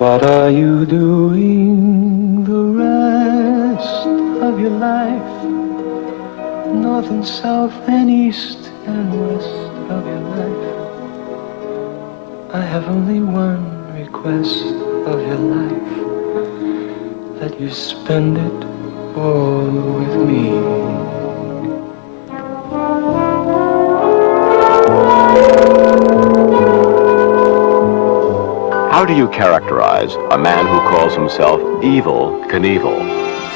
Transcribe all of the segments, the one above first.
What are you doing the rest of your life? North and south and east and west of your life. I have only one request of your life, that you spend it all with me. How do you characterize a man who calls himself Evel Knievel?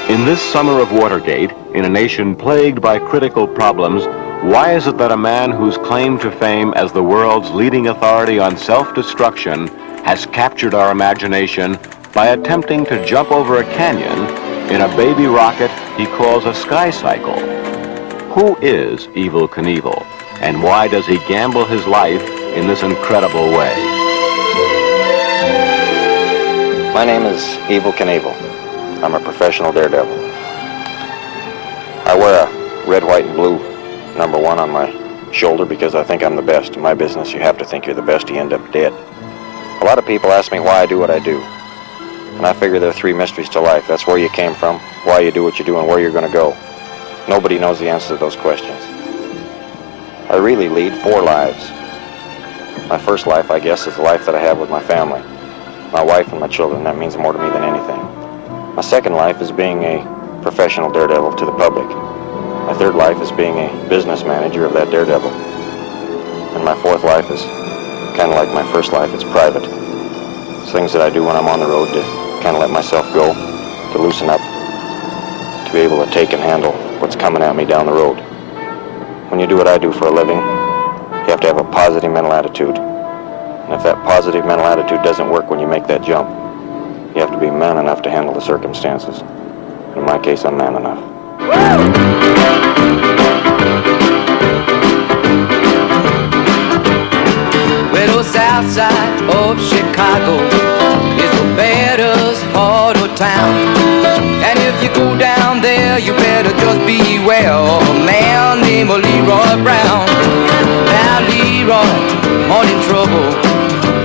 In this summer of Watergate, in a nation plagued by critical problems, why is it that a man whose claim to fame as the world's leading authority on self-destruction has captured our imagination by attempting to jump over a canyon in a baby rocket he calls a sky cycle? Who is Evel Knievel, and why does he gamble his life in this incredible way? My name is Evel Knievel. I'm a professional daredevil. I wear a red, white, and blue #1 on my shoulder because I think I'm the best. In my business, you have to think you're the best, you end up dead. A lot of people ask me why I do what I do. And I figure there are 3 mysteries to life. That's where you came from, why you do what you do, and where you're going to go. Nobody knows the answer to those questions. I really lead 4 lives. My first life, I guess, is the life that I have with my family. My wife and my children. That means more to me than anything. My second life is being a professional daredevil to the public. My third life is being a business manager of that daredevil. And my fourth life is kind of like my first life. It's private. It's things that I do when I'm on the road to kind of let myself go, to loosen up, to be able to take and handle what's coming at me down the road. When you do what I do for a living, you have to have a positive mental attitude. And if that positive mental attitude doesn't work when you make that jump, you have to be man enough to handle the circumstances. In my case, I'm man enough. Well, the south side of Chicago is the baddest part of town. And if you go down there, you better just beware of a man named Leroy Brown. Now Leroy, morning trouble.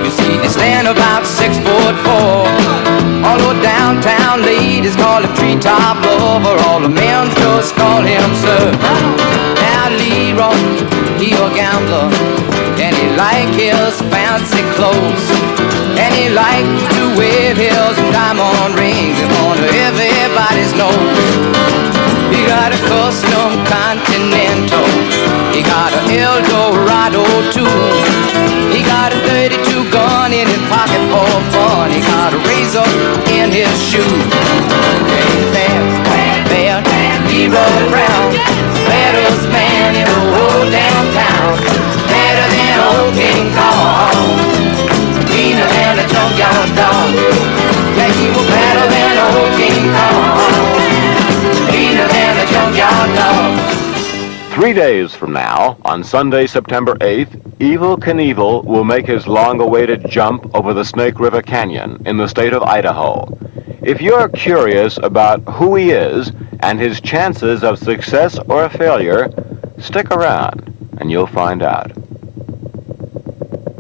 You see, they stand about 6'4". All the downtown ladies call him treetop lover. All the men just call him sir. Now Leroy, he a gambler, and he like his fancy clothes, and he like to wear his diamond rings in front of everybody's nose. He got a custom Continental, he got an Eldorado too. He got a 32 gun in his pocket for fun. He got a razor in his shoe. Hey, there, Leroy Brown, baddest man in the whole downtown. Better than old King Kong, meaner than a junkyard dog. Yeah, he was better than old King Kong, meaner than a junkyard dog. 3 days from now, on Sunday, September 8th, Evel Knievel will make his long-awaited jump over the Snake River Canyon in the state of Idaho. If you're curious about who he is and his chances of success or failure, stick around and you'll find out.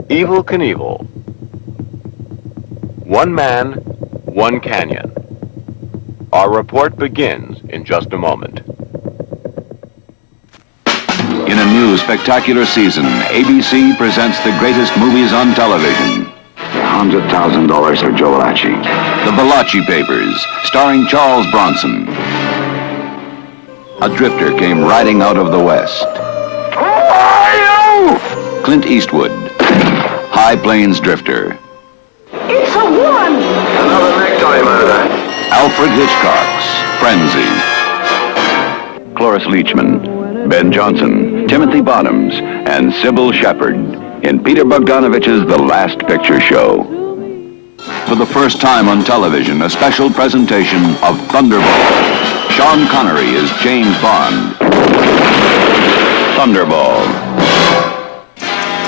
Evel Knievel. One man, one canyon. Our report begins in just a moment. In a new spectacular season, ABC presents the greatest movies on television. $100,000 for Joe Lacci. The Valachi Papers, starring Charles Bronson. A drifter came riding out of the West. Who are you? Clint Eastwood, High Plains Drifter. It's a woman. Another necktie murder. Alfred Hitchcock's Frenzy. Cloris Leachman, Ben Johnson, Timothy Bottoms, and Sybil Shepherd in Peter Bogdanovich's The Last Picture Show. For the first time on television, a special presentation of Thunderball. Sean Connery is James Bond. Thunderball.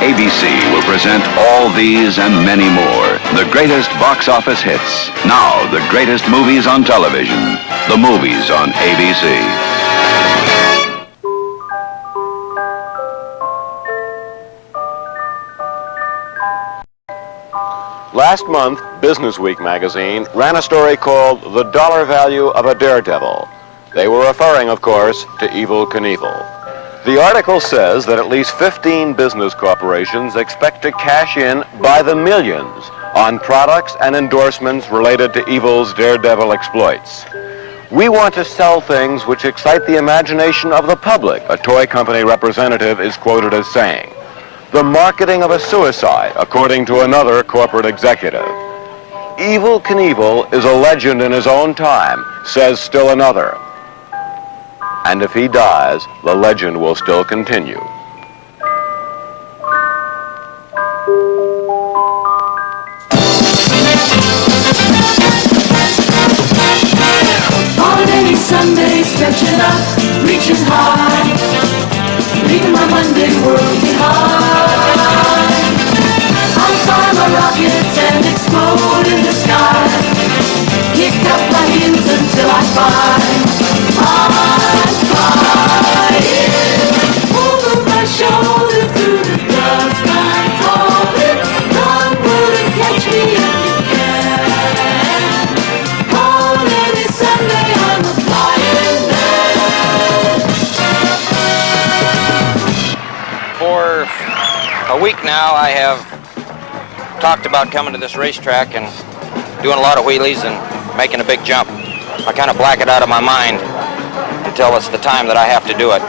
ABC will present all these and many more. The greatest box office hits. Now, the greatest movies on television. The movies on ABC. Last month, Business Week magazine ran a story called The Dollar Value of a Daredevil. They were referring, of course, to Evel Knievel. The article says that at least 15 business corporations expect to cash in by the millions on products and endorsements related to Evel's daredevil exploits. We want to sell things which excite the imagination of the public, a toy company representative is quoted as saying. The marketing of a suicide, according to another corporate executive. Evel Knievel is a legend in his own time, says still another. And if he dies, the legend will still continue. On any Sunday, stretching up, reaching high, leaving my Monday world behind. I'll fly my rockets and explode in the sky, kick up my heels until I find I'm flying over my shoulder through the dust. I'm calling, run, world, and catch me if you can. On any Sunday, I'm a flying man. For a week now, I have talked about coming to this racetrack and doing a lot of wheelies and making a big jump. I kind of black it out of my mind until it's the time that I have to do it.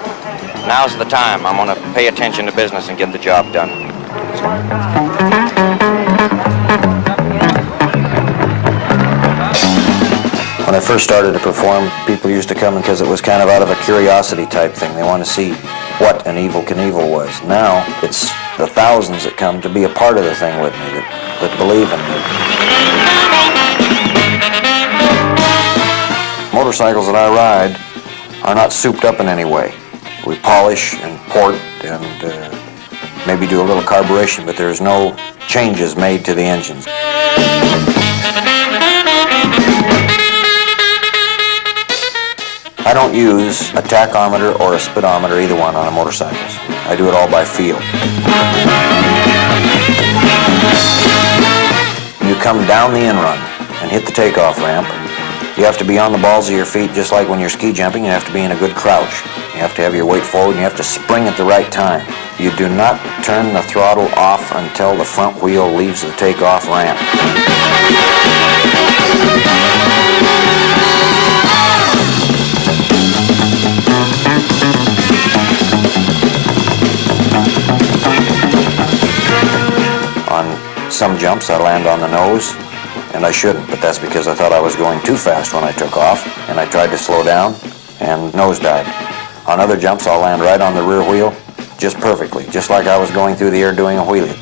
Now's the time. I'm going to pay attention to business and get the job done. When I first started to perform, people used to come because it was kind of out of a curiosity type thing. They want to see what an Evel Knievel was. Now, it's the thousands that come to be a part of the thing with me, that believe in me. Motorcycles that I ride are not souped up in any way. We polish and port and maybe do a little carburation, but there's no changes made to the engines. I don't use a tachometer or a speedometer, either one, on a motorcycle. I do it all by feel. You come down the in-run and hit the takeoff ramp. You have to be on the balls of your feet, just like when you're ski jumping. You have to be in a good crouch. You have to have your weight forward, and you have to spring at the right time. You do not turn the throttle off until the front wheel leaves the takeoff ramp. On some jumps, I land on the nose. And I shouldn't, but that's because I thought I was going too fast when I took off, and I tried to slow down and nosedived. On other jumps, I'll land right on the rear wheel, just perfectly, just like I was going through the air doing a wheelie.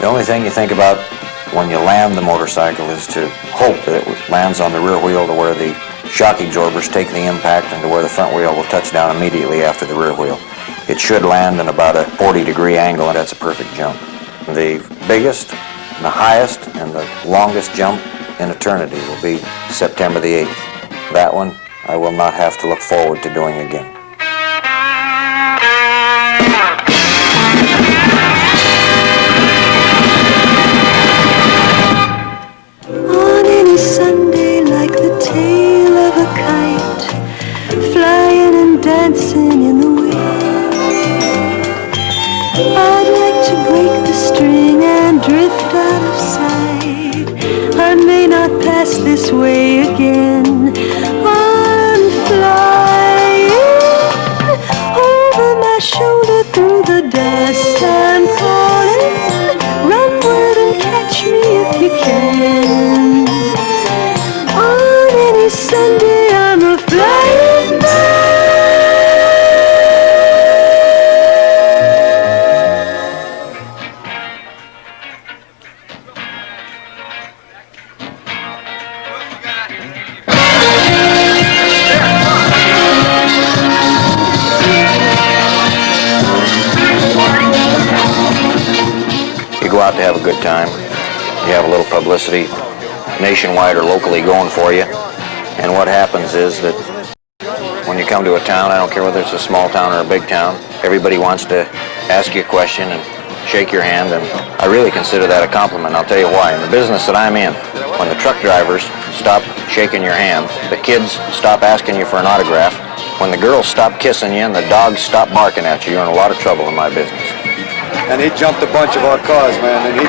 The only thing you think about when you land the motorcycle is to hope that it lands on the rear wheel to where the shock absorbers take the impact and to where the front wheel will touch down immediately after the rear wheel. It should land in about a 40-degree angle, and that's a perfect jump. The biggest, the highest, and the longest jump in eternity will be September the 8th. That one I will not have to look forward to doing again. On any Sunday, like the tail of a kite, flying and dancing in the wind, I'd like to break the string and drift out of sight. I may not pass this way again. I'm flying over my shoulder through the dust. I'm calling, run word and catch me if you can. On any Sunday, I'm a flying man. You go out to have a good time. You have a little publicity, nationwide or locally, going for you. And what happens is that When you come to a town, I don't care whether it's a small town or a big town, everybody wants to ask you a question and shake your hand, and I really consider that a compliment. I'll tell you why. In the business that I'm in, when the truck drivers stop shaking your hand, the kids stop asking you for an autograph, when the girls stop kissing you and the dogs stop barking at you, you're in a lot of trouble in my business. And he jumped a bunch of our cars, man, and he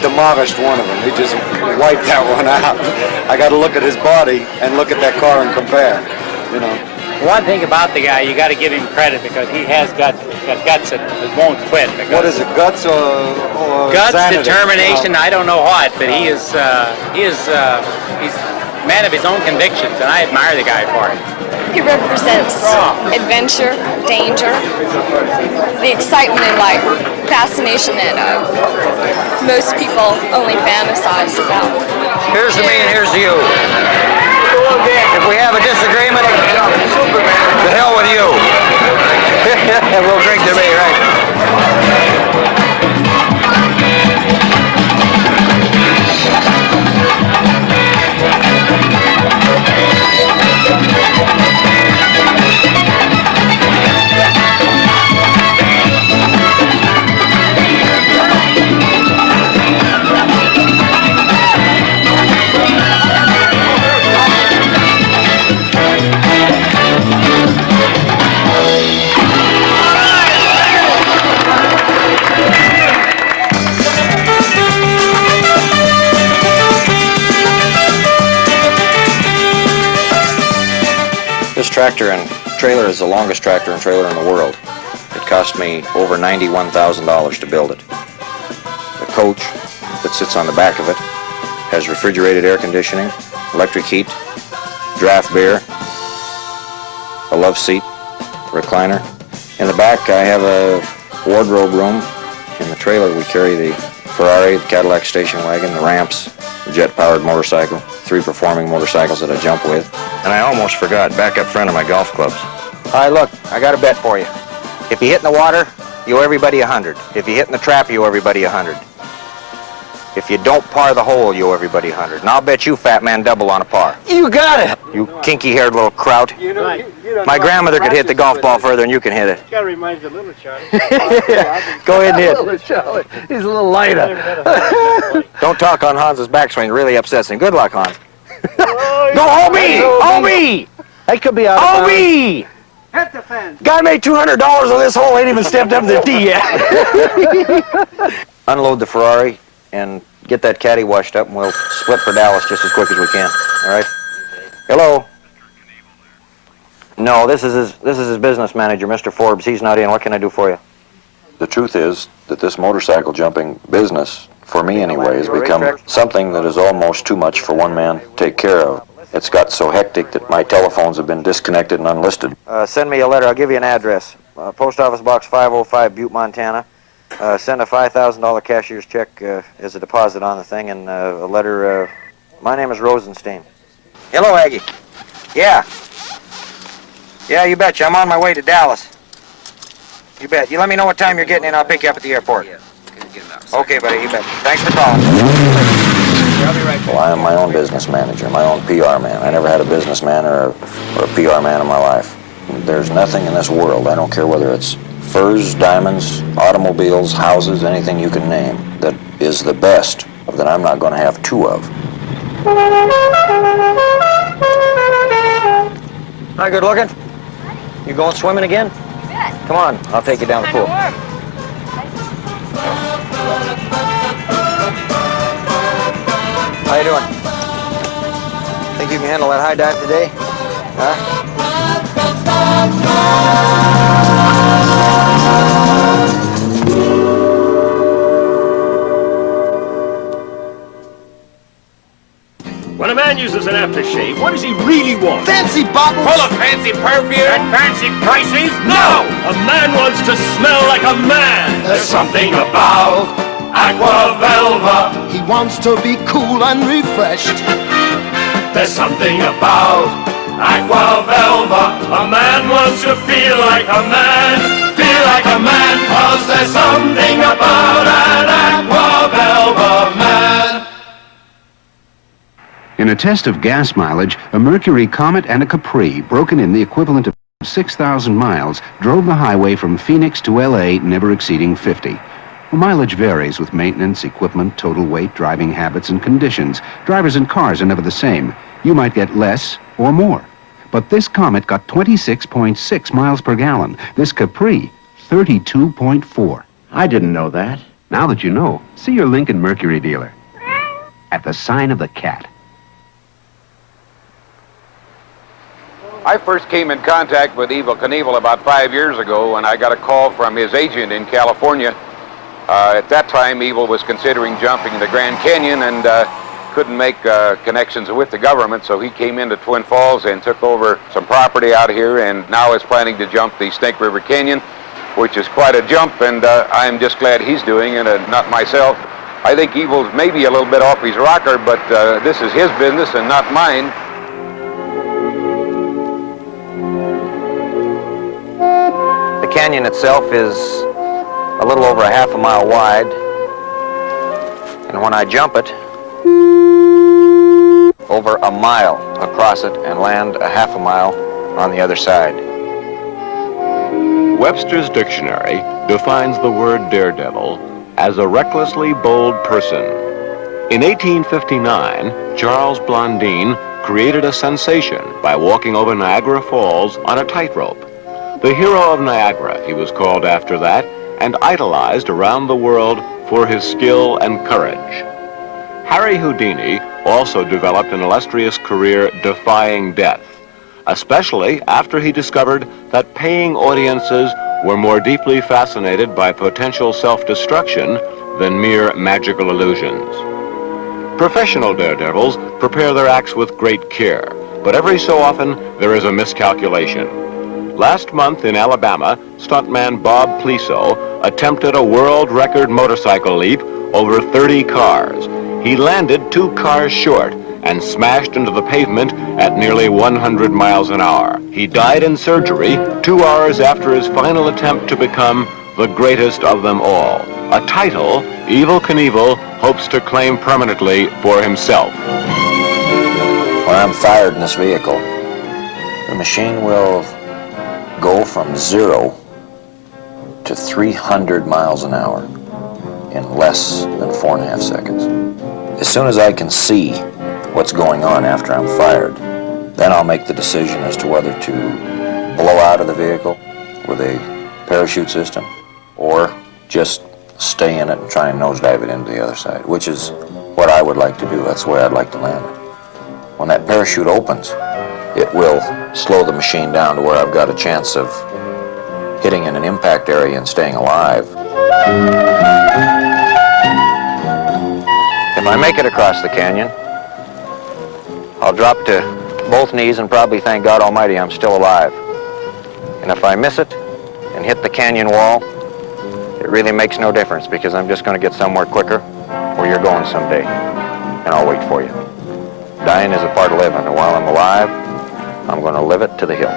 demolished one of them. He just wiped that one out. I got to look at his body and look at that car and compare, you know. One thing about the guy, you got to give him credit because he has guts that won't quit. What is it, guts or guts, sanity? determination, I don't know what, but he's a man of his own convictions, and I admire the guy for it. He represents adventure, danger, the excitement in life, fascination that most people only fantasize about. Here's to me and here's to you. If we have a disagreement, the hell with you. We'll drink to me, right? This tractor and trailer is the longest tractor and trailer in the world. It cost me over $91,000 to build it. The coach that sits on the back of it has refrigerated air conditioning, electric heat, draft beer, a love seat, recliner. In the back I have a wardrobe room. In the trailer we carry the Ferrari, the Cadillac station wagon, the ramps, the jet-powered motorcycle, 3 performing motorcycles that I jump with. And I almost forgot, back up front of my golf clubs. All right, look, I got a bet for you. If you hit in the water, you owe everybody 100. If you hit in the trap, you owe everybody 100. If you don't par the hole, you owe everybody 100. And I'll bet you, fat man, double on a par. You got it! You kinky-haired little kraut. My grandmother could hit the golf ball further than you can hit it. That reminds you of Little Charlie. Go ahead and hit. Little Charlie. He's a little lighter. Don't talk on Hans's backswing. It really upsets him. Good luck, Hans. Go, Obi! Obi! That could be out of bounds. Obi! Hit the fence. Guy made $200 on this hole. Ain't even stepped up to the tee yet. Unload the Ferrari and get that caddy washed up, and we'll split for Dallas just as quick as we can. All right? Hello? No, this is his business manager, Mr. Forbes. He's not in. What can I do for you? The truth is that this motorcycle jumping business, for me anyway, has become something that is almost too much for one man to take care of. It's got so hectic that my telephones have been disconnected and unlisted. Send me a letter. I'll give you an address. Post Office Box 505, Butte, Montana. Send a $5,000 cashier's check as a deposit on the thing, and a letter. My name is Rosenstein. Hello, Aggie. Yeah. Yeah, you betcha. I'm on my way to Dallas. You bet. You let me know what time you're getting in. I'll pick you up at the airport. Okay, buddy. You bet. Thanks for calling. Well, I am my own business manager, my own PR man. I never had a businessman or a PR man in my life. There's nothing in this world, I don't care whether it's furs, diamonds, automobiles, houses, anything you can name, that is the best that I'm not going to have 2 of. Hi, good looking. You going swimming again? You bet. Come on, I'll take you down the pool. How you doing? Think you can handle that high dive today? Huh? When a man uses an aftershave, what does he really want? Fancy bottles. Full of fancy perfume and fancy prices? No! A man wants to smell like a man. There's something about Aqua Velva. He wants to be cool and refreshed. There's something about Aqua Velva. A man wants to feel like a man. Feel like a man, 'cause there's something about an Aqua Velva man. In a test of gas mileage, a Mercury Comet and a Capri broken in the equivalent of 6,000 miles, drove the highway from Phoenix to L.A., never exceeding 50. The mileage varies with maintenance, equipment, total weight, driving habits, and conditions. Drivers and cars are never the same. You might get less or more. But this Comet got 26.6 miles per gallon. This Capri, 32.4. I didn't know that. Now that you know, see your Lincoln Mercury dealer at the sign of the cat. I first came in contact with Evel Knievel about 5 years ago when I got a call from his agent in California. At that time, Evel was considering jumping the Grand Canyon and couldn't make connections with the government, so he came into Twin Falls and took over some property out here and now is planning to jump the Snake River Canyon, which is quite a jump, and I'm just glad he's doing it and not myself. I think Evel's maybe a little bit off his rocker, but this is his business and not mine. The canyon itself is a little over a half a mile wide, and when I jump it, over a mile across it and land a half a mile on the other side. Webster's dictionary defines the word daredevil as a recklessly bold person. In 1859, Charles Blondin created a sensation by walking over Niagara Falls on a tightrope. The hero of Niagara, he was called after that, and idolized around the world for his skill and courage. Harry Houdini also developed an illustrious career defying death, especially after he discovered that paying audiences were more deeply fascinated by potential self-destruction than mere magical illusions. Professional daredevils prepare their acts with great care, but every so often there is a miscalculation. Last month in Alabama, stuntman Bob Truax attempted a world record motorcycle leap over 30 cars. He landed 2 cars short and smashed into the pavement at nearly 100 miles an hour. He died in surgery 2 hours after his final attempt to become the greatest of them all, a title Evel Knievel hopes to claim permanently for himself. When I'm fired in this vehicle, the machine will go from 0 to 300 miles an hour in less than 4.5 seconds. As soon as I can see what's going on after I'm fired, then I'll make the decision as to whether to blow out of the vehicle with a parachute system or just stay in it and try and nosedive it into the other side, which is what I would like to do. That's the way I'd like to land it. When that parachute opens, it will slow the machine down to where I've got a chance of hitting in an impact area and staying alive. If I make it across the canyon, I'll drop to both knees and probably thank God Almighty I'm still alive. And if I miss it and hit the canyon wall, it really makes no difference because I'm just going to get somewhere quicker where you're going someday, and I'll wait for you. Dying is a part of living, and while I'm alive, I'm going to live it to the hilt.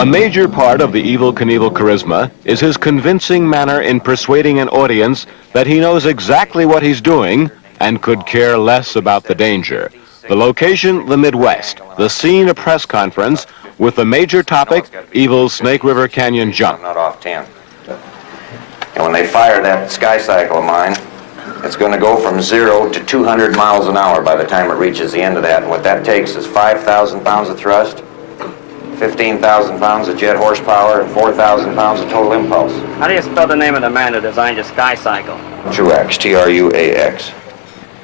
A major part of the Evel Knievel charisma is his convincing manner in persuading an audience that he knows exactly what he's doing and could care less about the danger. The location, the Midwest. The scene, a press conference with the major topic, Evel's Snake River Canyon jump. I'm not off 10. And when they fire that sky cycle of mine, it's going to go from 0 to 200 miles an hour by the time it reaches the end of that. And what that takes is 5,000 pounds of thrust, 15,000 pounds of jet horsepower, and 4,000 pounds of total impulse. How do you spell the name of the man who designed your sky cycle? Truax, Truax.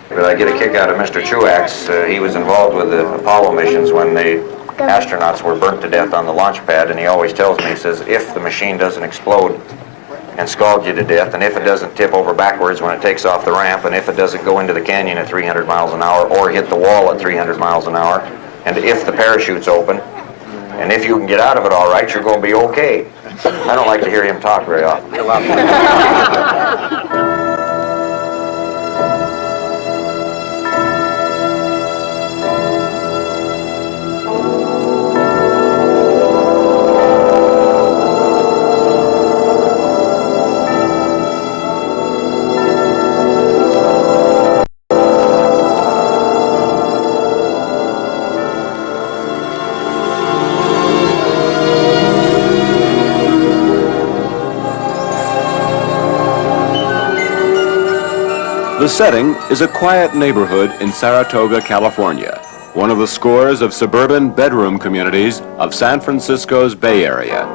But I get a kick out of Mr. Truax. He was involved with the Apollo missions when the astronauts were burnt to death on the launch pad, and he always tells me, he says, if the machine doesn't explode and scald you to death, and if it doesn't tip over backwards when it takes off the ramp, and if it doesn't go into the canyon at 300 miles an hour or hit the wall at 300 miles an hour, and if the parachute's open, and if you can get out of it all right, you're going to be okay. I don't like to hear him talk very often. The setting is a quiet neighborhood in Saratoga, California, one of the scores of suburban bedroom communities of San Francisco's Bay Area.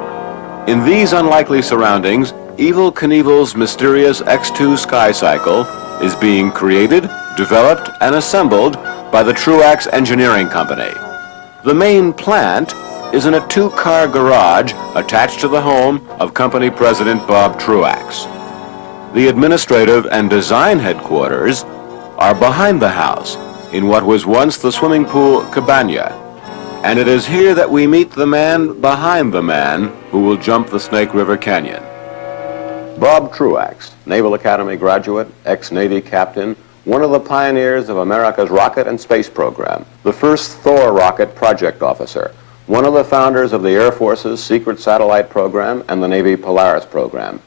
In these unlikely surroundings, Evel Knievel's mysterious X2 sky cycle is being created, developed, and assembled by the Truax Engineering Company. The main plant is in a two-car garage attached to the home of company president Bob Truax. The administrative and design headquarters are behind the house in what was once the swimming pool cabana. And it is here that we meet the man behind the man who will jump the Snake River Canyon. Bob Truax, Naval Academy graduate, ex-Navy captain, one of the pioneers of America's rocket and space program, the first Thor rocket project officer, one of the founders of the Air Force's secret satellite program and the Navy Polaris program.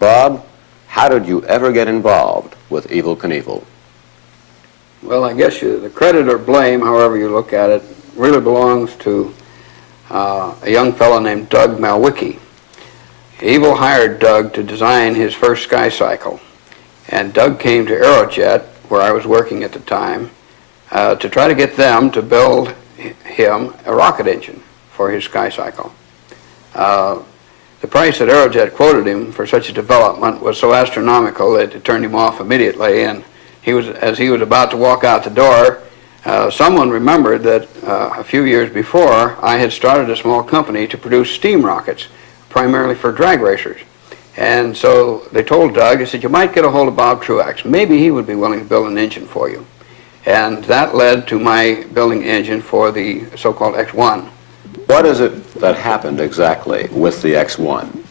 Bob, how did you ever get involved with Evel Knievel? Well, I guess the credit or blame, however you look at it, really belongs to a young fellow named Doug Malwicki. Evel hired Doug to design his first sky cycle, and Doug came to Aerojet, where I was working at the time, to try to get them to build him a rocket engine for his sky cycle. The price that Aerojet quoted him for such a development was so astronomical that it turned him off immediately, and as he was about to walk out the door, someone remembered that a few years before I had started a small company to produce steam rockets, primarily for drag racers. And so they told Doug, he said, you might get a hold of Bob Truax. Maybe he would be willing to build an engine for you. And that led to my building an engine for the so-called X1. What is it that happened exactly with the X1?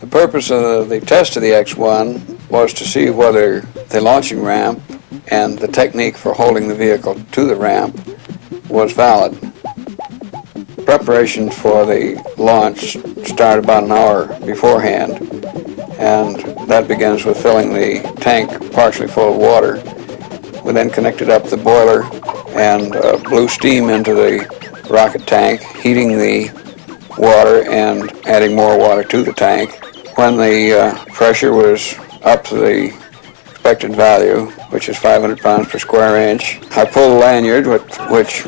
The purpose of the test of the X1 was to see whether the launching ramp and the technique for holding the vehicle to the ramp was valid. Preparations for the launch start about an hour beforehand, and that begins with filling the tank partially full of water. We then connected up the boiler and blew steam into the rocket tank, heating the water and adding more water to the tank. When the pressure was up to the expected value, which is 500 pounds per square inch, I pulled the lanyard, which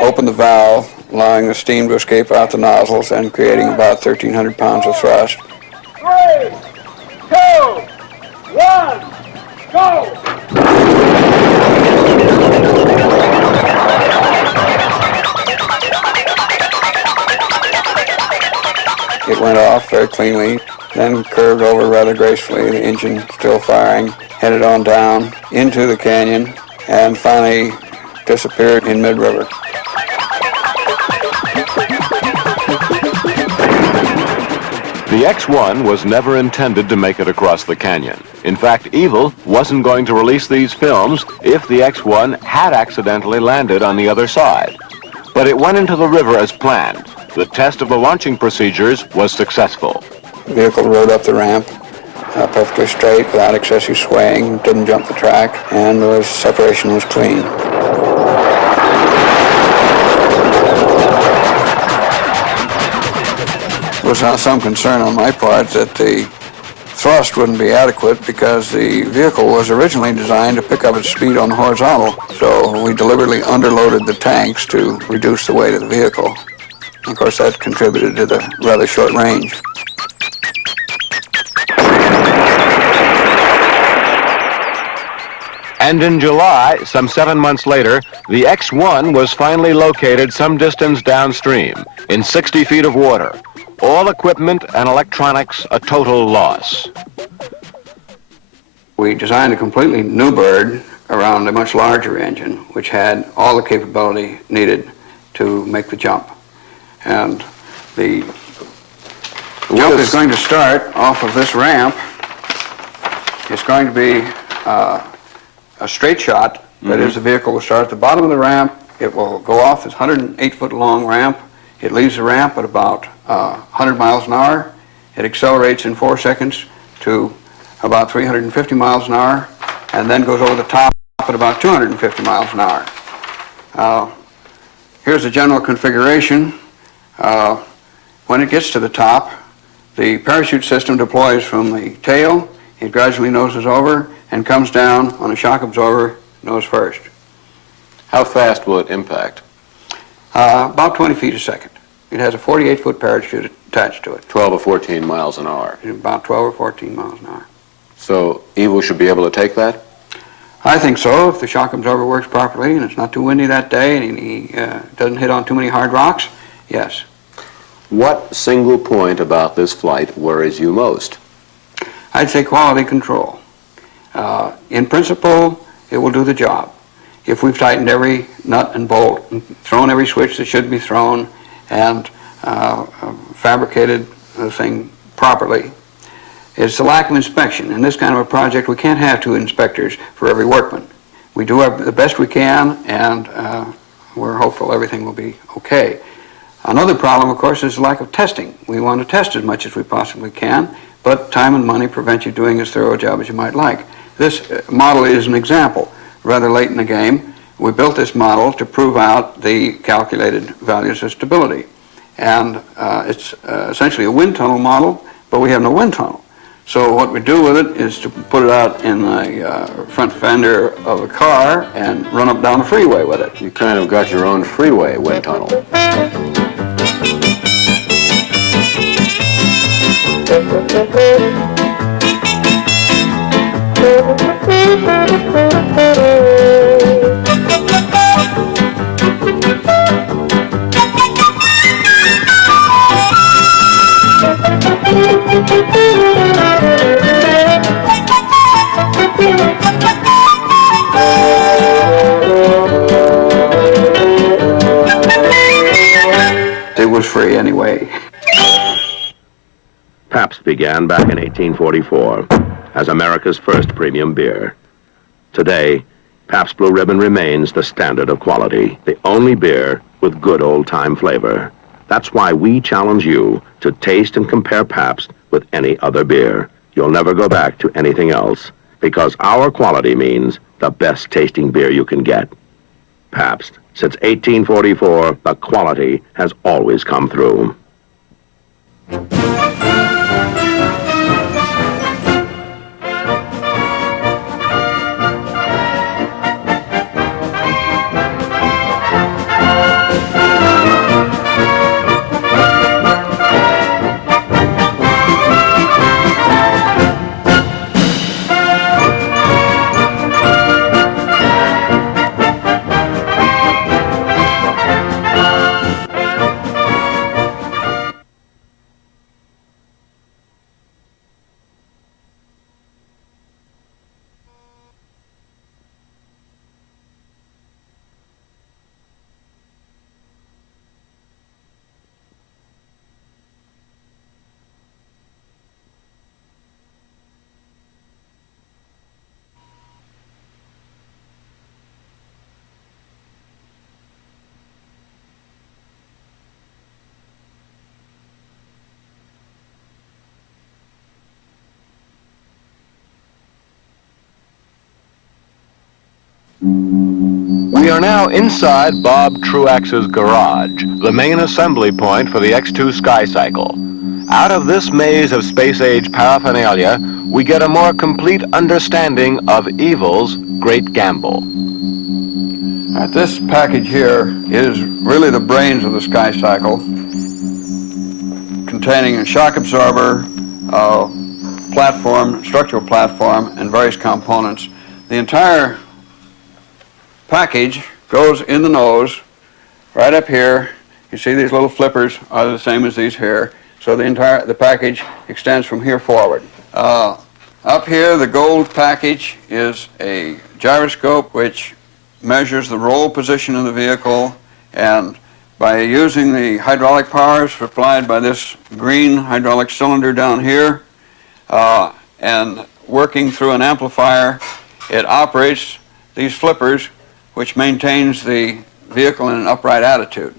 opened the valve, allowing the steam to escape out the nozzles and creating about 1,300 pounds of thrust. 3, 2, 1, go! It went off very cleanly, then curved over rather gracefully, the engine still firing, headed on down into the canyon, and finally disappeared in mid-river. The X1 was never intended to make it across the canyon. In fact, Evel wasn't going to release these films if the X1 had accidentally landed on the other side. But it went into the river as planned. The test of the launching procedures was successful. The vehicle rode up the ramp perfectly straight without excessive swaying, didn't jump the track, and the separation was clean. There was some concern on my part that the thrust wouldn't be adequate because the vehicle was originally designed to pick up its speed on the horizontal, so we deliberately underloaded the tanks to reduce the weight of the vehicle. Of course, that contributed to the rather short range. And in July, some 7 months later, the X1 was finally located some distance downstream, in 60 feet of water. All equipment and electronics a total loss. We designed a completely new bird around a much larger engine, which had all the capability needed to make the jump. And the jump is going to start off of this ramp. It's going to be a straight shot. That is, the vehicle will start at the bottom of the ramp. It will go off this 108-foot long ramp. It leaves the ramp at about 100 miles an hour. It accelerates in 4 seconds to about 350 miles an hour, and then goes over the top at about 250 miles an hour. Here's the general configuration. When it gets to the top, the parachute system deploys from the tail It gradually noses over and comes down on a shock absorber nose first. How fast will it impact? About 20 feet a second. It has a 48-foot parachute attached to it. 12 or 14 miles an hour. About 12 or 14 miles an hour. So Evel should be able to take that? I think so, if the shock absorber works properly and it's not too windy that day and he doesn't hit on too many hard rocks, yes. What single point about this flight worries you most? I'd say quality control. In principle, it will do the job. If we've tightened every nut and bolt, and thrown every switch that should be thrown, and fabricated the thing properly. It's the lack of inspection. In this kind of a project, we can't have 2 inspectors for every workman. We do the best we can, and we're hopeful everything will be okay. Another problem, of course, is the lack of testing. We want to test as much as we possibly can, but time and money prevent you doing as thorough a job as you might like. This model is an example. Rather late in the game, we built this model to prove out the calculated values of stability. And it's essentially a wind tunnel model, but we have no wind tunnel. So what we do with it is to put it out in the front fender of a car and run up down the freeway with it. You kind of got your own freeway wind tunnel. It was free anyway. Pabst began back in 1844 as America's first premium beer. Today, Pabst Blue Ribbon remains the standard of quality, the only beer with good old-time flavor. That's why we challenge you to taste and compare Pabst with any other beer. You'll never go back to anything else, because our quality means the best tasting beer you can get. Pabst. Since 1844, the quality has always come through. We are now inside Bob Truax's garage, the main assembly point for the X-2 Sky Cycle. Out of this maze of space-age paraphernalia, we get a more complete understanding of Evel's great gamble. This package here is really the brains of the Sky Cycle, containing a shock absorber, platform, structural platform, and various components. The entire package goes in the nose, right up here. You see these little flippers are the same as these here. So the package extends from here forward. Up here, the gold package is a gyroscope which measures the roll position of the vehicle, and by using the hydraulic powers supplied by this green hydraulic cylinder down here, and working through an amplifier, it operates these flippers, which maintains the vehicle in an upright attitude.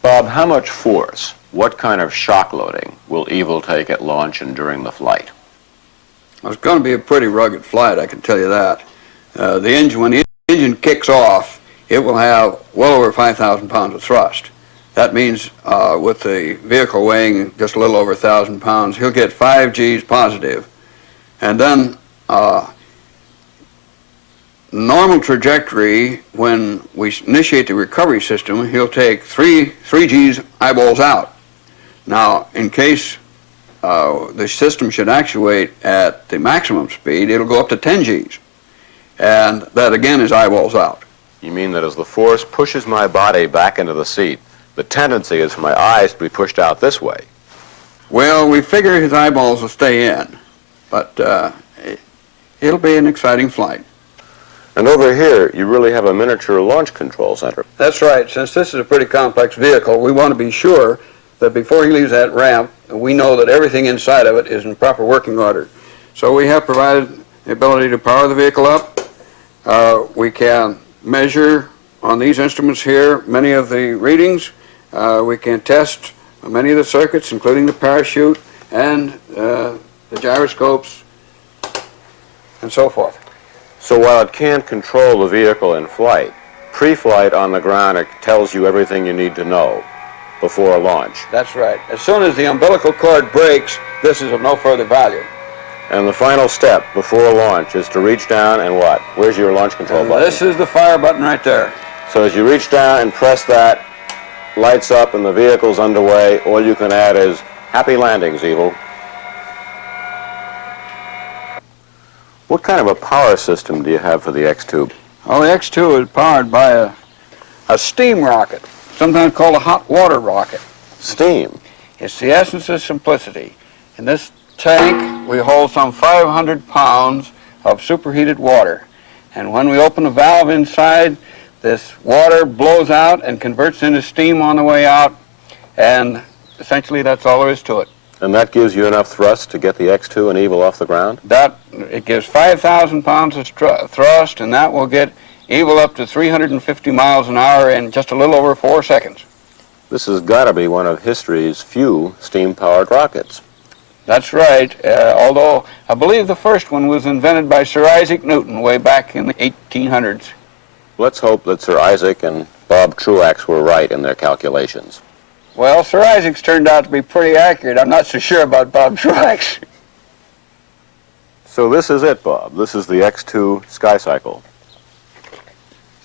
Bob, how much force, what kind of shock loading will Evel take at launch and during the flight? Well, it's going to be a pretty rugged flight, I can tell you that. When the engine kicks off, it will have well over 5,000 pounds of thrust. That means with the vehicle weighing just a little over 1,000 pounds, he'll get 5 Gs positive. And then normal trajectory, when we initiate the recovery system, he'll take 3G's eyeballs out. Now, in case the system should actuate at the maximum speed, it'll go up to 10 G's. And that again is eyeballs out. You mean that as the force pushes my body back into the seat, the tendency is for my eyes to be pushed out this way? Well, we figure his eyeballs will stay in, but it'll be an exciting flight. And over here, you really have a miniature launch control center. That's right. Since this is a pretty complex vehicle, we want to be sure that before he leaves that ramp, we know that everything inside of it is in proper working order. So we have provided the ability to power the vehicle up. We can measure on these instruments here many of the readings. We can test many of the circuits, including the parachute and the gyroscopes and so forth. So while it can't control the vehicle in flight, pre-flight on the ground, it tells you everything you need to know before a launch. That's right. As soon as the umbilical cord breaks, this is of no further value. And the final step before launch is to reach down and what? Where's your launch control button? This is the fire button right there. So as you reach down and press that, lights up and the vehicle's underway. All you can add is happy landings, Evel. What kind of a power system do you have for the X2? Well, the X2 is powered by a steam rocket, sometimes called a hot water rocket. Steam? It's the essence of simplicity. In this tank, we hold some 500 pounds of superheated water. And when we open the valve inside, this water blows out and converts into steam on the way out. And essentially, that's all there is to it. And that gives you enough thrust to get the X2 and Evel off the ground? It gives 5,000 pounds of thrust, and that will get Evel up to 350 miles an hour in just a little over 4 seconds. This has got to be one of history's few steam-powered rockets. That's right, although I believe the first one was invented by Sir Isaac Newton way back in the 1800s. Let's hope that Sir Isaac and Bob Truax were right in their calculations. Well, Sir Isaac's turned out to be pretty accurate. I'm not so sure about Bob Truax. So this is it, Bob. This is the X2 Sky Cycle.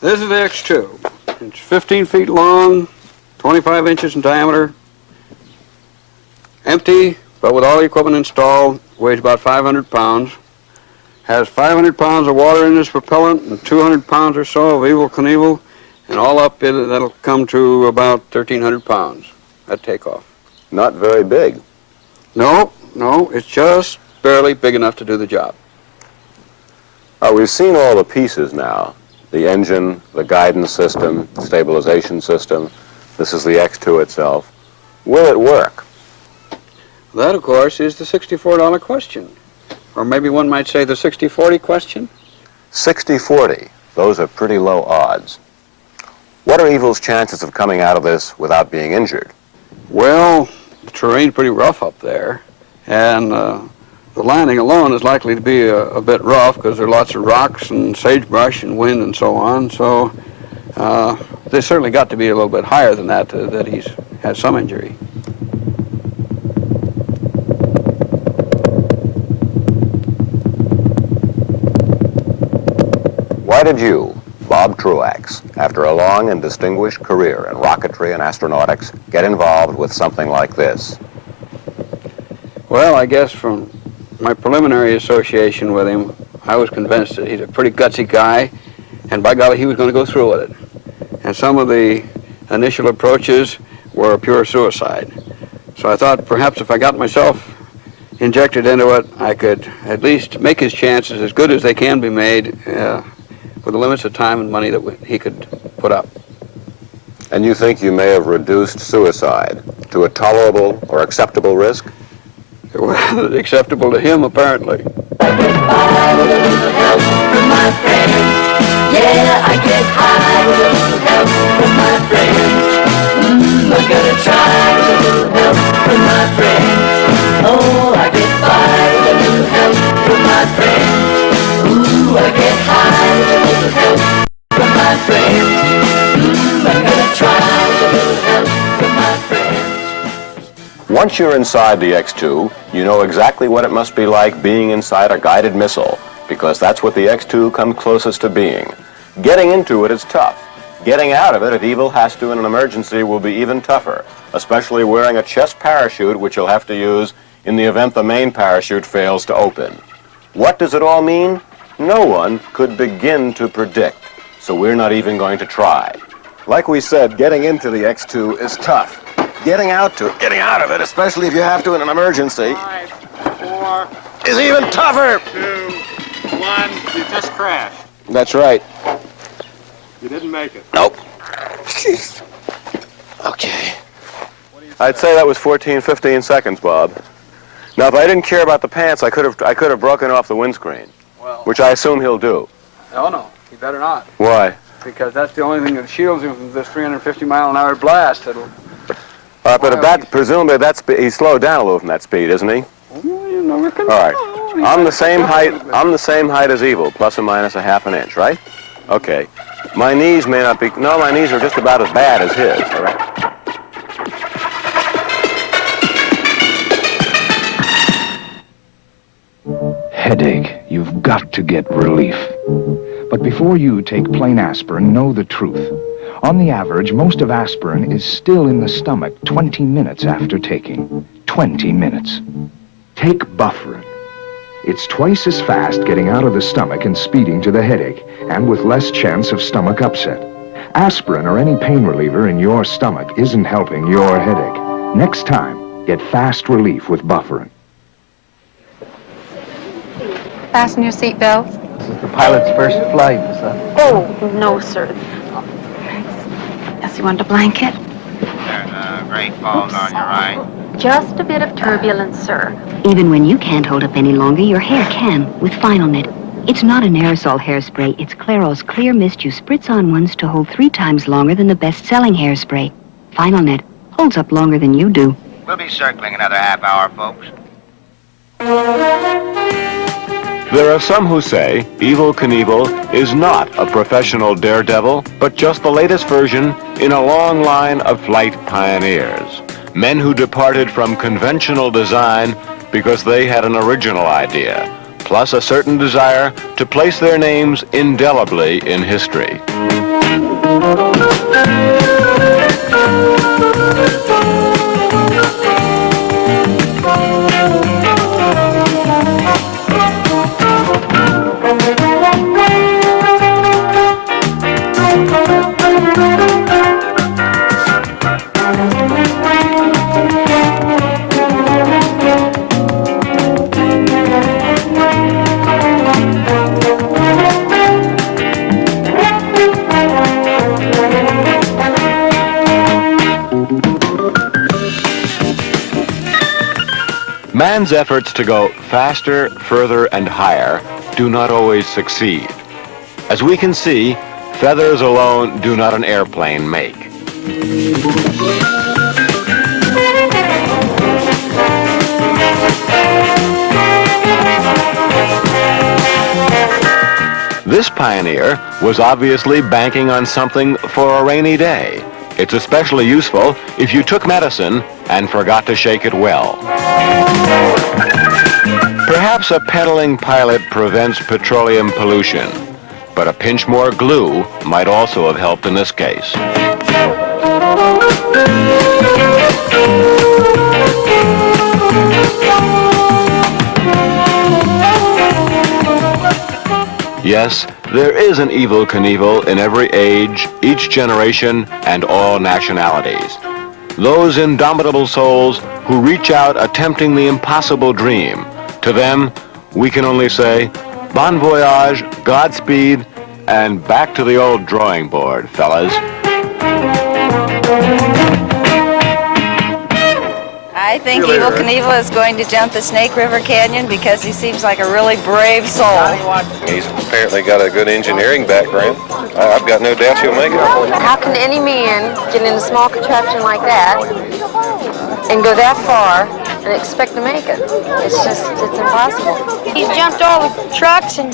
This is the X2. It's 15 feet long, 25 inches in diameter, empty, but with all the equipment installed, weighs about 500 pounds, has 500 pounds of water in this propellant and 200 pounds or so of Evel Knievel, and all up, that'll come to about 1,300 pounds at takeoff. Not very big. No, it's just barely big enough to do the job. We've seen all the pieces now. The engine, the guidance system, stabilization system. This is the X2 itself. Will it work? That, of course, is the $64 question. Or maybe one might say the 60-40 question. 60-40. Those are pretty low odds. What are Evel's chances of coming out of this without being injured? Well, the terrain's pretty rough up there, and the landing alone is likely to be a bit rough because there are lots of rocks and sagebrush and wind and so on, so they certainly got to be a little bit higher than that, that he's had some injury. Why did you, Bob Truax, after a long and distinguished career in rocketry and astronautics, get involved with something like this? Well, I guess from my preliminary association with him, I was convinced that he's a pretty gutsy guy, and by golly, he was going to go through with it. And some of the initial approaches were pure suicide. So I thought perhaps if I got myself injected into it, I could at least make his chances as good as they can be made with the limits of time and money that he could put up. And you think you may have reduced suicide to a tolerable or acceptable risk? Well, acceptable to him, apparently. I get by with a little help from my friends. Yeah, I get high with a little help from my friends. I gotta try with a little help from my friends. Oh, I get by with a little help from my friends. Ooh, I get high with a little help from my friends. I gotta try with a little help from my friends. Once you're inside the X-2, you know exactly what it must be like being inside a guided missile, because that's what the X-2 comes closest to being. Getting into it is tough. Getting out of it, if Evel has to in an emergency, will be even tougher, especially wearing a chest parachute, which you'll have to use in the event the main parachute fails to open. What does it all mean? No one could begin to predict, so we're not even going to try. Like we said, getting into the X-2 is tough. Getting out of it, especially if you have to in an emergency, 5, 4, is even tougher. 2, 1. You just crashed. That's right. You didn't make it. Nope. Jeez. Okay. I'd say that was 14, 15 seconds, Bob. Now, if I didn't care about the pants, I could have broken off the windscreen, Well, which I assume he'll do. oh no, you better not. Why? Because that's the only thing that shields him from this 350-mile-an-hour blast. It'll. But if that, presumably he slowed down a little from that speed, isn't he? You never can. All right. I'm the same height as Evel, plus or minus a half an inch, right? Okay. My knees may not be. No, my knees are just about as bad as his. All right. Headache. You've got to get relief. But before you take plain aspirin, know the truth. On the average, most of aspirin is still in the stomach 20 minutes after taking. 20 minutes. Take Bufferin. It's twice as fast getting out of the stomach and speeding to the headache, and with less chance of stomach upset. Aspirin or any pain reliever in your stomach isn't helping your headache. Next time, get fast relief with Bufferin. Fasten your seatbelts. This is the pilot's first flight, sir. Oh, no, sir. Yes, you want a blanket? There's a great falls on your right. Just a bit of turbulence, sir. Even when you can't hold up any longer, your hair can with Final Net. It's not an aerosol hairspray. It's Clairol's clear mist you spritz on once to hold 3 times longer than the best-selling hairspray. Final Net holds up longer than you do. We'll be circling another half hour, folks. There are some who say Evel Knievel is not a professional daredevil, but just the latest version in a long line of flight pioneers. Men who departed from conventional design because they had an original idea, plus a certain desire to place their names indelibly in history. Man's efforts to go faster, further, and higher do not always succeed. As we can see, feathers alone do not an airplane make. This pioneer was obviously banking on something for a rainy day. It's especially useful if you took medicine and forgot to shake it well. Perhaps a pedaling pilot prevents petroleum pollution, but a pinch more glue might also have helped in this case. Yes, there is an Evel Knievel in every age, each generation, and all nationalities. Those indomitable souls who reach out attempting the impossible dream. To them, we can only say, bon voyage, Godspeed, and back to the old drawing board, fellas. I think Evel Knievel is going to jump the Snake River Canyon because he seems like a really brave soul. He's apparently got a good engineering background. I've got no doubt he'll make it. How can any man get in a small contraption like that and go that far and expect to make it? It's impossible. He's jumped all the trucks and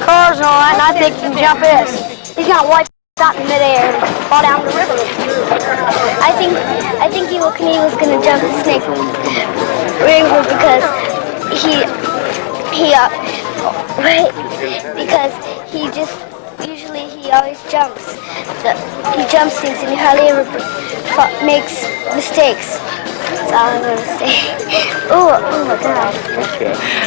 cars and all that, and I think he can jump this. He's gonna wipe stopped in midair and fall down the river. I think Evel Knievel's going to jump the Snake River because he always jumps. He jumps things and he hardly ever makes mistakes. That's all I'm going to say. Oh my God.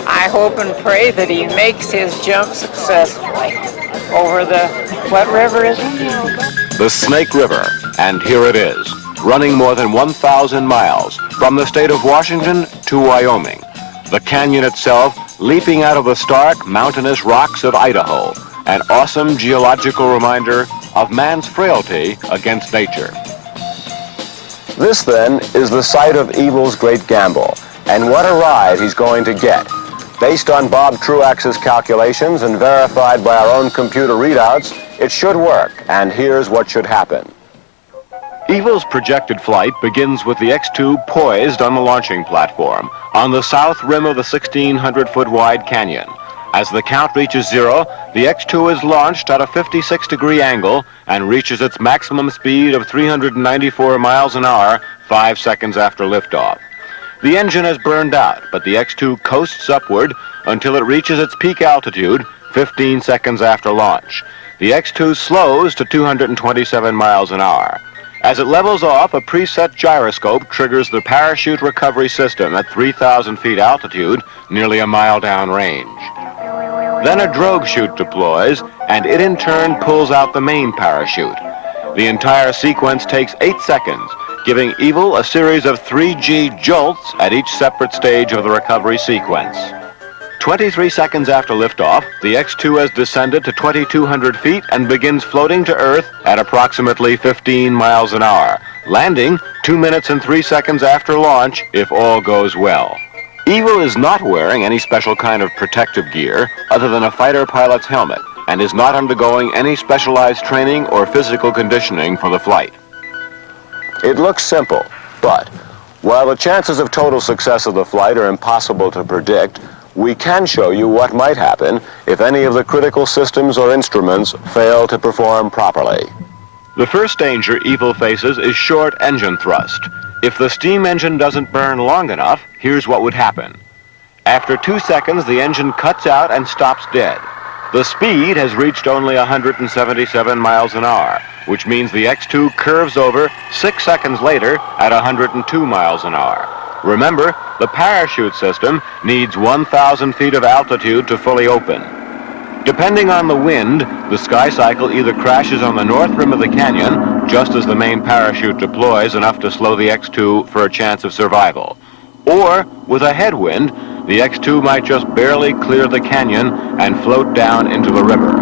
I hope and pray that he makes his jump successfully over the, what river is it? The Snake River, and here it is, running more than 1,000 miles from the state of Washington to Wyoming. The canyon itself leaping out of the stark, mountainous rocks of Idaho, an awesome geological reminder of man's frailty against nature. This, then, is the site of Evel's great gamble, and what a ride he's going to get. Based on Bob Truax's calculations and verified by our own computer readouts, it should work, and here's what should happen. Evel's projected flight begins with the X-2 poised on the launching platform on the south rim of the 1,600-foot wide canyon. As the count reaches 0, the X-2 is launched at a 56-degree angle and reaches its maximum speed of 394 miles an hour 5 seconds after liftoff. The engine is burned out, but the X-2 coasts upward until it reaches its peak altitude 15 seconds after launch. The X-2 slows to 227 miles an hour. As it levels off, a preset gyroscope triggers the parachute recovery system at 3,000 feet altitude, nearly a mile down range. Then a drogue chute deploys, and it in turn pulls out the main parachute. The entire sequence takes 8 seconds, giving Evel a series of 3G jolts at each separate stage of the recovery sequence. 23 seconds after liftoff, the X-2 has descended to 2,200 feet and begins floating to Earth at approximately 15 miles an hour, landing 2 minutes and 3 seconds after launch if all goes well. Evel is not wearing any special kind of protective gear other than a fighter pilot's helmet and is not undergoing any specialized training or physical conditioning for the flight. It looks simple, but while the chances of total success of the flight are impossible to predict, we can show you what might happen if any of the critical systems or instruments fail to perform properly. The first danger Evel faces is short engine thrust. If the steam engine doesn't burn long enough, here's what would happen. After 2 seconds, the engine cuts out and stops dead. The speed has reached only 177 miles an hour, which means the X-2 curves over 6 seconds later at 102 miles an hour. Remember, the parachute system needs 1,000 feet of altitude to fully open. Depending on the wind, the sky cycle either crashes on the north rim of the canyon, just as the main parachute deploys enough to slow the X-2 for a chance of survival. Or, with a headwind, the X-2 might just barely clear the canyon and float down into the river.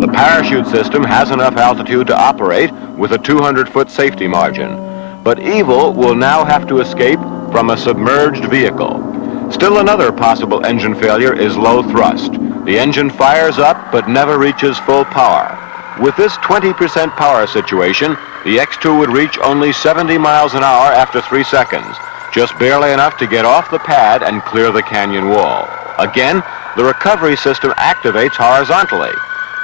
The parachute system has enough altitude to operate with a 200-foot safety margin. But Evel will now have to escape from a submerged vehicle. Still another possible engine failure is low thrust. The engine fires up but never reaches full power. With this 20% power situation, the X-2 would reach only 70 miles an hour after 3 seconds, just barely enough to get off the pad and clear the canyon wall. Again, the recovery system activates horizontally,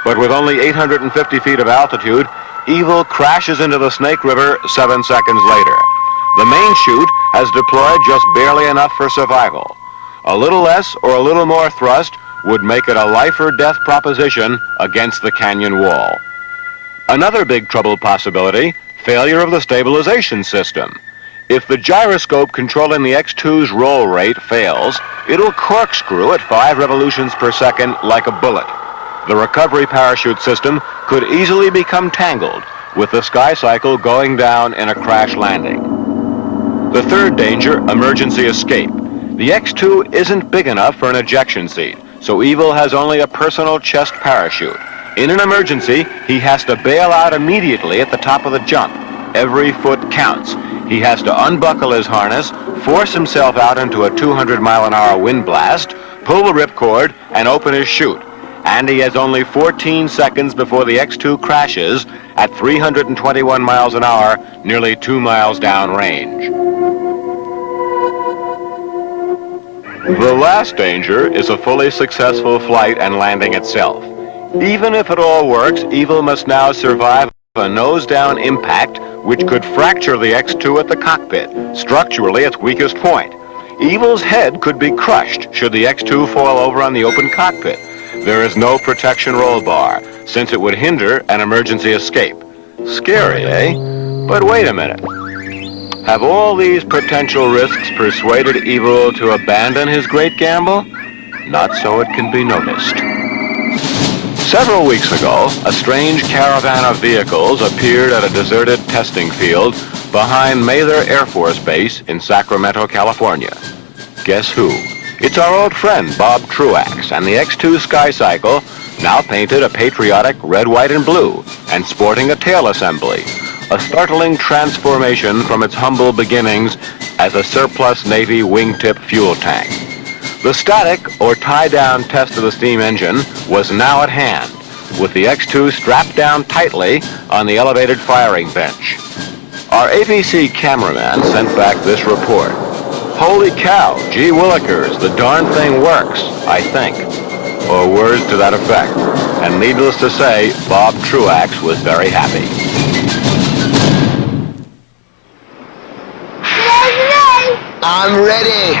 but with only 850 feet of altitude, Evel crashes into the Snake River 7 seconds later. The main chute has deployed just barely enough for survival. A little less or a little more thrust would make it a life or death proposition against the canyon wall. Another big trouble possibility, failure of the stabilization system. If the gyroscope controlling the X-2's roll rate fails, it'll corkscrew at 5 revolutions per second like a bullet. The recovery parachute system could easily become tangled, with the sky cycle going down in a crash landing. The third danger, emergency escape. The X-2 isn't big enough for an ejection seat, so Evel has only a personal chest parachute. In an emergency, he has to bail out immediately at the top of the jump. Every foot counts. He has to unbuckle his harness, force himself out into a 200-mile-an-hour wind blast, pull the ripcord, and open his chute. And he has only 14 seconds before the X-2 crashes at 321 miles an hour, nearly 2 miles downrange. The last danger is a fully successful flight and landing itself. Even if it all works, Evel must now survive a nose-down impact which could fracture the X-2 at the cockpit, structurally its weakest point. Evil's head could be crushed should the X-2 fall over on the open cockpit. There is no protection roll bar, since it would hinder an emergency escape. Scary, eh? But wait a minute. Have all these potential risks persuaded Evel to abandon his great gamble? Not so it can be noticed. Several weeks ago, a strange caravan of vehicles appeared at a deserted testing field behind Mather Air Force Base in Sacramento, California. Guess who? It's our old friend, Bob Truax, and the X-2 Skycycle, now painted a patriotic red, white, and blue, and sporting a tail assembly, a startling transformation from its humble beginnings as a surplus Navy wingtip fuel tank. The static, or tie-down test of the steam engine was now at hand, with the X-2 strapped down tightly on the elevated firing bench. Our ABC cameraman sent back this report. Holy cow, gee willikers, the darn thing works, I think. Or words to that effect. And needless to say, Bob Truax was very happy. I'm ready.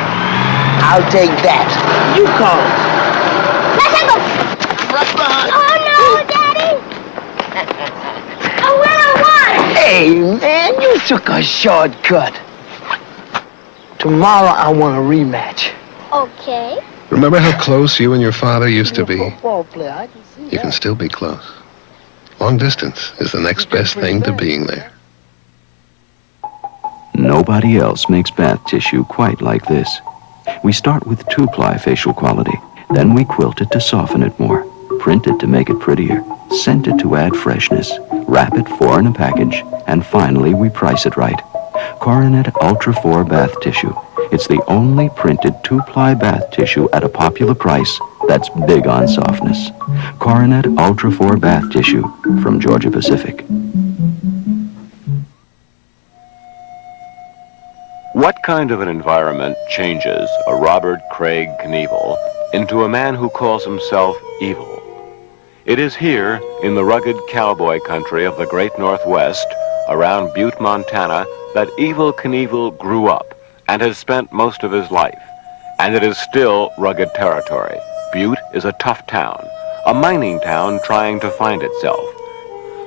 I'll take that. You call. Right behind. Oh no, Daddy! I win. Hey, man, you took a shortcut. Tomorrow I want a rematch. Okay. Remember how close you and your father used to be? Football player, I can see You that. can still be close. Long distance is the next best thing to being there. Nobody else makes bath tissue quite like this. We start with 2-ply facial quality. Then we quilt it to soften it more, print it to make it prettier, scent it to add freshness, wrap it 4 in a package, and finally we price it right. Coronet Ultra 4 bath tissue. It's the only printed 2-ply bath tissue at a popular price that's big on softness. Coronet Ultra 4 bath tissue from Georgia Pacific. What kind of an environment changes a Robert Craig Knievel into a man who calls himself Evel? It is here, in the rugged cowboy country of the great Northwest, around Butte, Montana, that Evel Knievel grew up and has spent most of his life. And it is still rugged territory. Butte is a tough town, a mining town trying to find itself.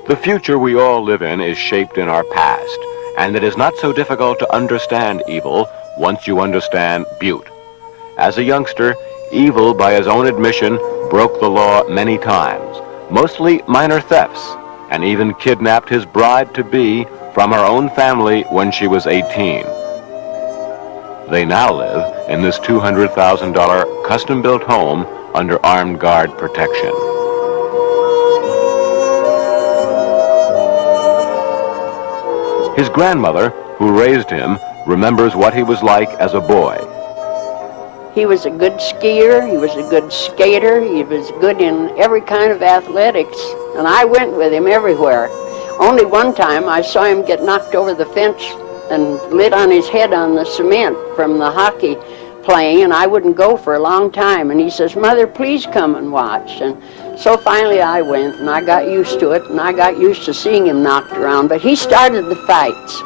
The future we all live in is shaped in our past, and it is not so difficult to understand Evel once you understand Butte. As a youngster, Evel, by his own admission, broke the law many times, mostly minor thefts, and even kidnapped his bride-to-be from her own family when she was 18. They now live in this $200,000 custom-built home under armed guard protection. His grandmother, who raised him, remembers what he was like as a boy. He was a good skier, he was a good skater, he was good in every kind of athletics, and I went with him everywhere. Only one time I saw him get knocked over the fence and lit on his head on the cement from the hockey playing, and I wouldn't go for a long time. And he says, "Mother, please come and watch." And so finally I went, and I got used to it, and I got used to seeing him knocked around, but he started the fights.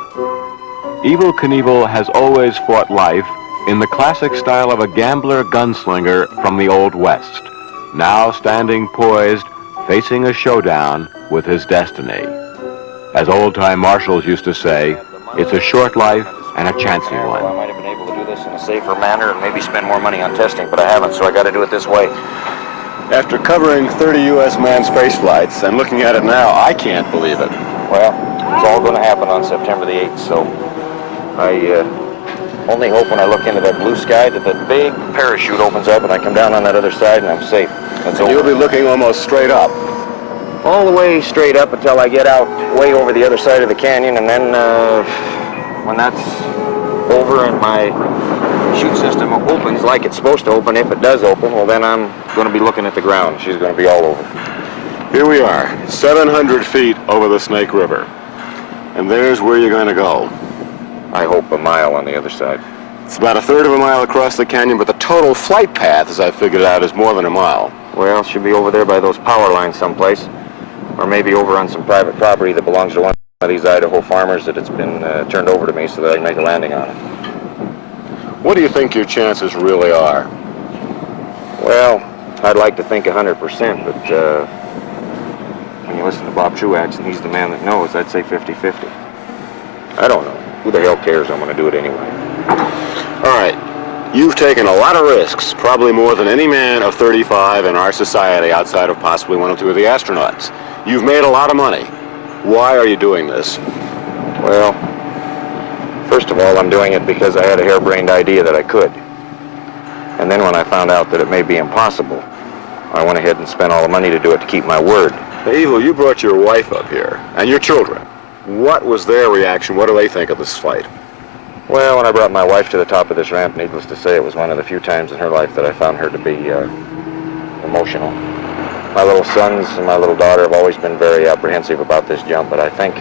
Evel Knievel has always fought life in the classic style of a gambler gunslinger from the Old West, now standing poised, facing a showdown with his destiny. As old-time marshals used to say, it's a short life and a chancy one. I might have been able to do this in a safer manner and maybe spend more money on testing, but I haven't, so I got to do it this way. After covering 30 U.S. manned space flights and looking at it now, I can't believe it. Well, it's all going to happen on September the 8th, so I only hope when I look into that blue sky that that big parachute opens up and I come down on that other side and I'm safe. That's And you'll be looking almost straight up. all the way straight up until I get out way over the other side of the canyon, and then when that's over and my chute system opens like it's supposed to open, if it does open, well then I'm going to be looking at the ground. She's going to be all over. Here we are, 700 feet over the Snake River. And there's where you're going to go. I hope a mile on the other side. It's about a third of a mile across the canyon, but the total flight path, as I figured out, is more than a mile. Well, should be over there by those power lines someplace. Or maybe over on some private property that belongs to one of these Idaho farmers that it's been turned over to me so that I can make a landing on it. What do you think your chances really are? Well, I'd like to think 100%, but when you listen to Bob Truax and he's the man that knows, I'd say 50-50. I don't know. Who the hell cares? I'm going to do it anyway. All right. You've taken a lot of risks, probably more than any man of 35 in our society outside of possibly one or two of the astronauts. You've made a lot of money. Why are you doing this? Well, first of all, I'm doing it because I had a harebrained idea that I could. And then when I found out that it may be impossible, I went ahead and spent all the money to do it to keep my word. Evel, you brought your wife up here, and your children. What was their reaction? What do they think of this flight? Well, when I brought my wife to the top of this ramp, needless to say, it was one of the few times in her life that I found her to be emotional. My little sons and my little daughter have always been very apprehensive about this jump, but I think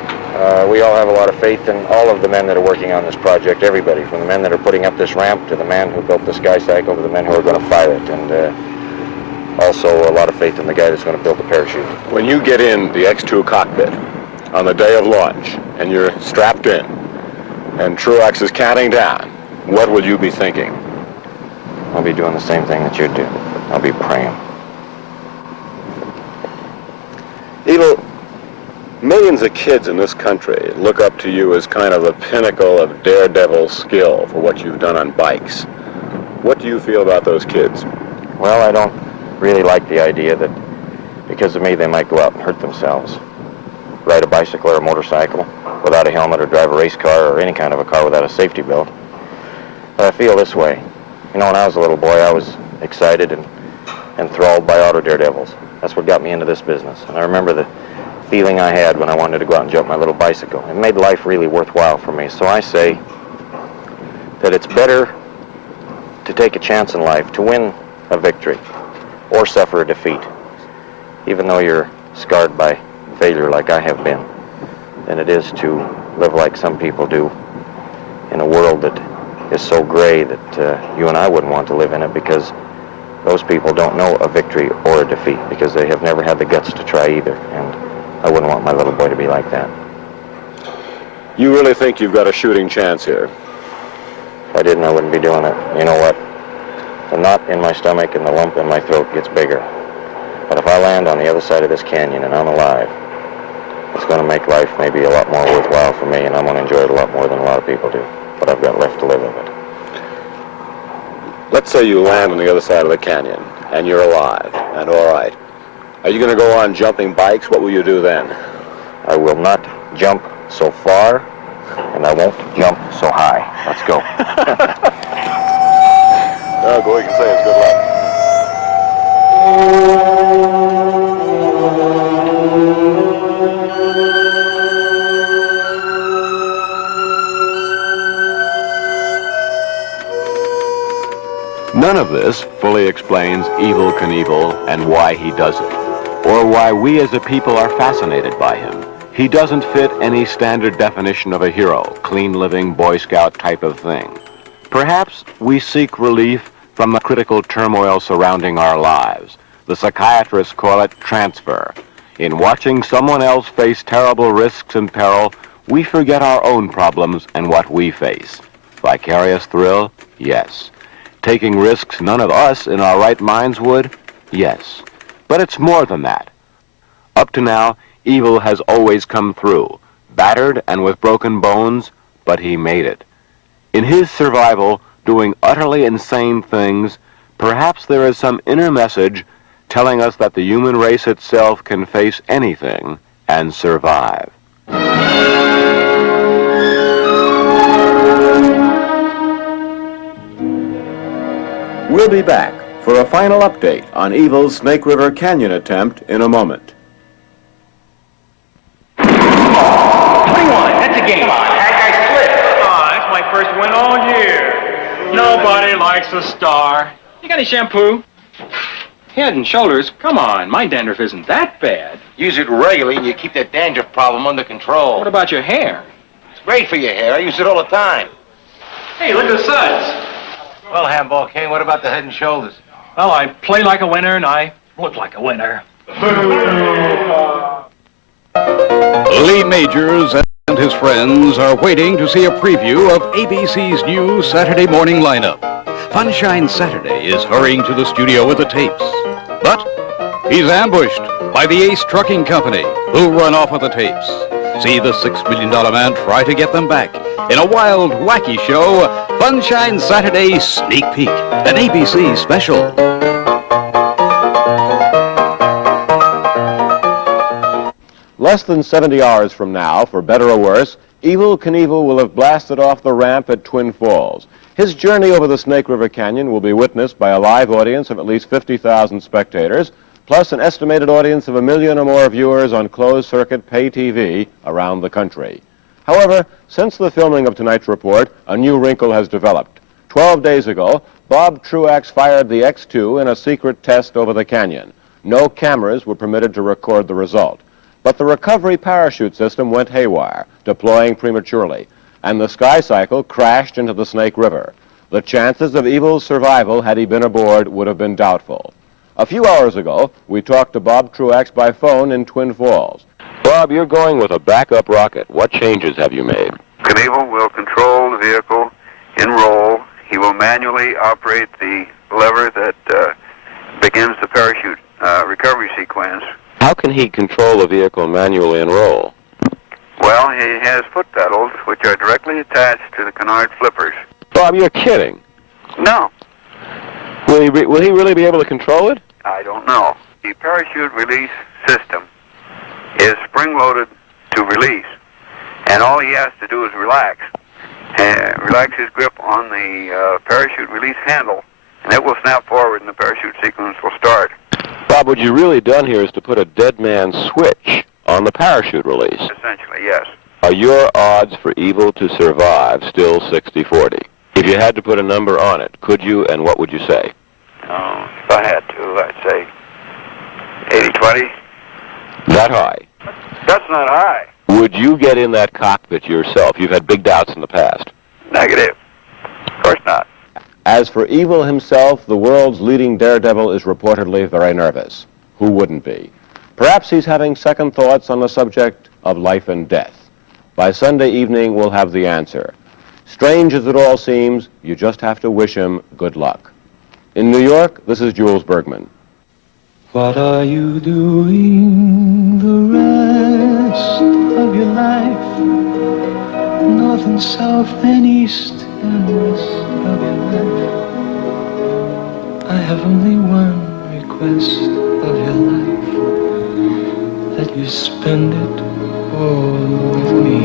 we all have a lot of faith in all of the men that are working on this project, everybody, from the men that are putting up this ramp to the man who built the sky cycle to the men who are going to fire it, and also a lot of faith in the guy that's going to build the parachute. When you get in the X-2 cockpit on the day of launch and you're strapped in and Truax is counting down, what will you be thinking? I'll be doing the same thing that you do. I'll be praying. Evel, millions of kids in this country look up to you as kind of the pinnacle of daredevil skill for what you've done on bikes. What do you feel about those kids? Well, I don't really like the idea that because of me they might go out and hurt themselves. Ride a bicycle or a motorcycle without a helmet or drive a race car or any kind of a car without a safety belt. But I feel this way. You know, when I was a little boy, I was excited and enthralled by auto daredevils. That's what got me into this business. And I remember the feeling I had when I wanted to go out and jump my little bicycle. It made life really worthwhile for me. So I say that it's better to take a chance in life, to win a victory, or suffer a defeat, even though you're scarred by failure like I have been, than it is to live like some people do in a world that is so gray that you and I wouldn't want to live in it, because those people don't know a victory or a defeat because they have never had the guts to try either, and I wouldn't want my little boy to be like that. You really think you've got a shooting chance here? If I didn't, I wouldn't be doing it. You know what? The knot in my stomach and the lump in my throat gets bigger. But if I land on the other side of this canyon and I'm alive, it's going to make life maybe a lot more worthwhile for me, and I'm going to enjoy it a lot more than a lot of people do. What I've got left to live of it. Let's say you land on the other side of the canyon, and you're alive, and all right. Are you going to go on jumping bikes? What will you do then? I will not jump so far, and I won't jump so high. Let's go. Oh, go, you can say it's good luck. None of this fully explains Evel Knievel and why he does it, or why we as a people are fascinated by him. He doesn't fit any standard definition of a hero, clean-living Boy Scout type of thing. Perhaps we seek relief from the critical turmoil surrounding our lives. The psychiatrists call it transfer. In watching someone else face terrible risks and peril, we forget our own problems and what we face. Vicarious thrill? Yes. Taking risks none of us in our right minds would? Yes. But it's more than that. Up to now, Evel has always come through, battered and with broken bones, but he made it. In his survival, doing utterly insane things, perhaps there is some inner message telling us that the human race itself can face anything and survive. We'll be back for a final update on Evel's Snake River Canyon attempt in a moment. 21, that's a game. That guy slipped. Oh, that's my first win all year. Nobody likes a star. You got any shampoo? Head and shoulders? Come on, my dandruff isn't that bad. Use it regularly and you keep that dandruff problem under control. What about your hair? It's great for your hair. I use it all the time. Hey, look at the suds. Well, Handball King, what about the head and shoulders? Well, I play like a winner and I look like a winner. teenagers and his friends are waiting to see a preview of ABC's new Saturday morning lineup. Funshine Saturday is hurrying to the studio with the tapes. But he's ambushed by the Ace Trucking Company, who run off with the tapes. See the $6 million man try to get them back in a wild, wacky show, Funshine Saturday Sneak Peek, an ABC special. Less than 70 hours from now, for better or worse, Evel Knievel will have blasted off the ramp at Twin Falls. His journey over the Snake River Canyon will be witnessed by a live audience of at least 50,000 spectators, plus an estimated audience of 1 million or more viewers on closed-circuit pay TV around the country. However, since the filming of tonight's report, a new wrinkle has developed. 12 days ago, Bob Truax fired the X-2 in a secret test over the canyon. No cameras were permitted to record the result. But the recovery parachute system went haywire, deploying prematurely, and the Sky Cycle crashed into the Snake River. The chances of Evel's survival, had he been aboard, would have been doubtful. A few hours ago, we talked to Bob Truax by phone in Twin Falls. Bob, you're going with a backup rocket. What changes have you made? Knievel will control the vehicle in roll. He will manually operate the lever that begins the parachute recovery sequence. How can he control the vehicle manually in roll? Well, he has foot pedals, which are directly attached to the canard flippers. Bob, you're kidding. No, Will he really be able to control it? I don't know. The parachute release system is spring-loaded to release, and all he has to do is relax his grip on the parachute release handle, and it will snap forward and the parachute sequence will start. Bob, what you really done here is to put a dead man switch on the parachute release. Essentially, yes. Are your odds for Evel to survive still 60-40? If you had to put a number on it, could you, and what would you say? If I had to, I'd say 80-20. That high? That's not high. Would you get in that cockpit yourself? You've had big doubts in the past. Negative. Of course not. As for Evel himself, the world's leading daredevil is reportedly very nervous. Who wouldn't be? Perhaps he's having second thoughts on the subject of life and death. By Sunday evening, we'll have the answer. Strange as it all seems, you just have to wish him good luck. In New York, this is Jules Bergman. What are you doing the rest of your life? North and south and east and west of your life. I have only one request of your life, that you spend it all with me.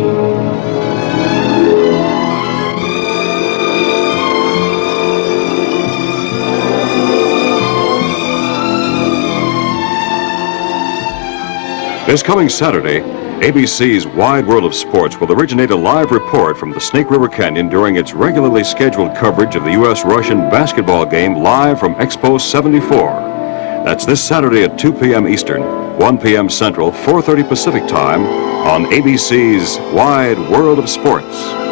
This coming Saturday, ABC's Wide World of Sports will originate a live report from the Snake River Canyon during its regularly scheduled coverage of the U.S.-Russian basketball game live from Expo 74. That's this Saturday at 2 p.m. Eastern, 1 p.m. Central, 4:30 Pacific Time on ABC's Wide World of Sports.